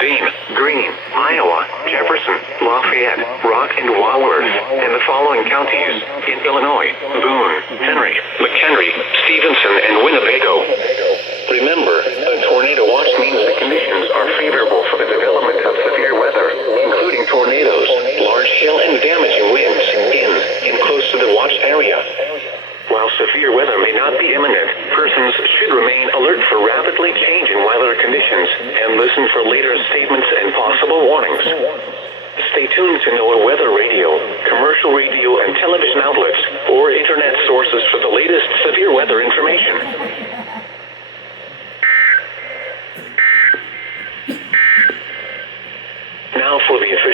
Dean, Greene, Iowa, Jefferson, Lafayette, Rock and Walworth, and the following counties in Illinois: Boone, Henry, McHenry, Stevenson, and Winnebago. Remember, a tornado watch means the conditions are favorable for the development of severe weather, including tornadoes, large hail, and damaging winds in and close to the watched area. While severe weather may not be imminent, persons should remain alert for rapidly changing weather conditions and listen for later statements and possible warnings. Stay tuned to NOAA weather radio, commercial radio and television outlets, or internet sources for the latest severe weather information. Now for the official